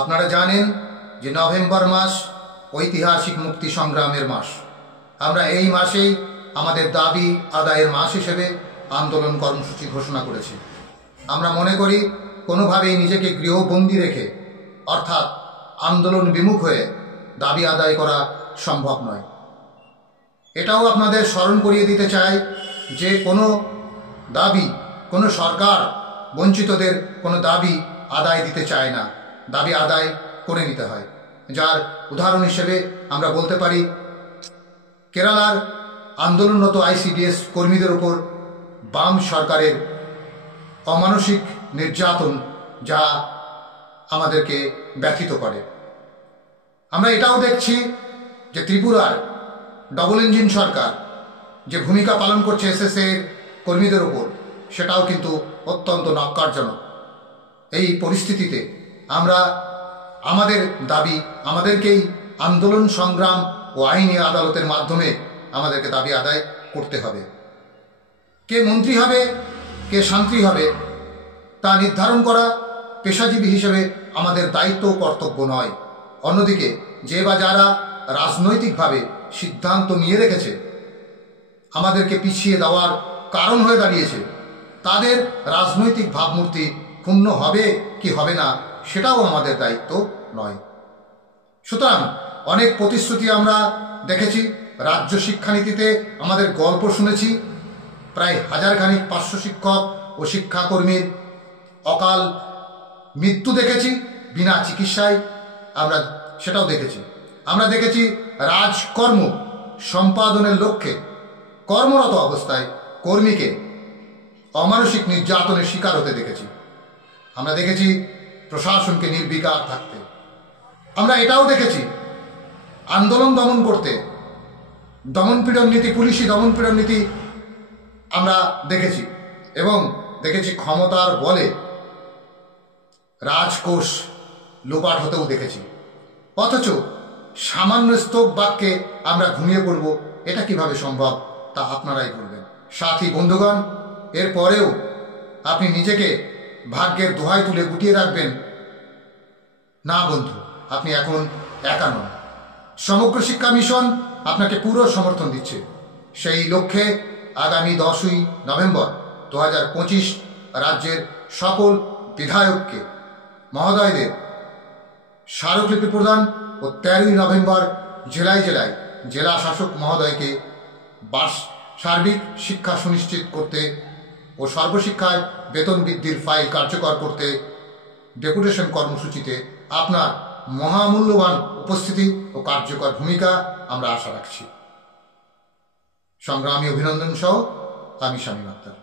আপনারা জানেন যে নভেম্বর মাস ঐতিহাসিক মুক্তি সংগ্রামের মাস। আমরা এই মাসেই আমাদের দাবি আদায়ের মাস হিসেবে আন্দোলন কর্মসূচি ঘোষণা করেছি। আমরা মনে করি কোনোভাবেই নিজেকে গৃহবন্দী রেখে অর্থাৎ আন্দোলন বিমুখ হয়ে দাবি আদায় করা সম্ভব নয়। এটাও আপনাদের স্মরণ করিয়ে দিতে চাই যে কোনো দাবি, কোনো সরকার বঞ্চিতদের কোনো দাবি আদায় দিতে চায় না, দাবি আদায় করে নিতে হয়। যার উদাহরণ হিসেবে আমরা বলতে পারি কেরালার আন্দোলনরত আইসিডিএস কর্মীদের উপর বাম সরকারের অমানসিক নির্যাতন, যা আমাদেরকে ব্যথিত করে। আমরা এটাও দেখছি যে ত্রিপুরার ডবল ইঞ্জিন সরকার যে ভূমিকা পালন করছে এসএসএ কর্মীদের উপর, সেটাও কিন্তু অত্যন্ত ন্যক্কারজনক। এই পরিস্থিতিতে আমরা আমাদের দাবি আমাদেরকেই আন্দোলন সংগ্রাম ও আইনি আদালতের মাধ্যমে আমাদেরকে দাবি আদায় করতে হবে। কে মন্ত্রী হবে, কে শান্তি হবে, তা নির্ধারণ করা পেশাজীবী হিসেবে আমাদের দায়িত্ব ও কর্তব্য নয়। অন্যদিকে যে বা যারা রাজনৈতিকভাবে সিদ্ধান্ত নিয়ে রেখেছে, আমাদেরকে পিছিয়ে দেওয়ার কারণ হয়ে দাঁড়িয়েছে, তাদের রাজনৈতিক ভাবমূর্তি ক্ষুণ্ণ হবে কি হবে না সেটাও আমাদের দায়িত্ব নয়। সুতরাং অনেক প্রতিশ্রুতি আমরা দেখেছি, রাজ্য শিক্ষানীতিতে আমাদের গল্প শুনেছি, প্রায় হাজারখানিক 500 শিক্ষক ও শিক্ষাকর্মীর অকাল মৃত্যু দেখেছি বিনা চিকিৎসায়, আমরা সেটাও দেখেছি। আমরা দেখেছি রাজকর্ম সম্পাদনের লক্ষ্যে কর্মরত অবস্থায় কর্মীকে অমানসিক নির্যাতনের শিকার হতে দেখেছি। আমরা দেখেছি প্রশাসনকে নির্বিকার থাকতে। আমরা এটাও দেখেছি আন্দোলন দমন করতে দমনপীড়ন নীতি, পুলিশি দমনপীড়ন নীতি আমরা দেখেছি, এবং দেখেছি ক্ষমতার বলে রাজকোষ লোপাট হতেও দেখেছি। অথচ সামান্য স্তব বাক্যে আমরা ঘুমিয়ে পড়ব, এটা কিভাবে সম্ভব তা আপনারাই বলবেন। সাথী বন্ধুগণ, এরপরেও আপনি নিজেকে ভাগ্যের দোহাই তুলে গুটিয়ে রাখবেন না বন্ধু, আপনি এখন একা নন। সমগ্র শিক্ষা মিশন আপনাকে পুরো সমর্থন দিচ্ছে। সেই লক্ষ্যে আগামী 10ই নভেম্বর 2025 রাজ্যের সকল বিধায়ককে মহোদয়দের স্মারকলিপি প্রদান ও 13ই নভেম্বর জেলায় জেলায় জেলা শাসক মহোদয়কে সার্বিক শিক্ষা সুনিশ্চিত করতে ও সর্বশিক্ষায় বেতন বৃদ্ধির ফাইল কার্যকর করতে ডেপুটেশন কর্মসূচিতে আপনার মহামূল্যবান উপস্থিতি ও কার্যকর ভূমিকা আমরা আশা রাখছি। সংগ্রামী অভিনন্দন সহ আমি শামীম আক্তার।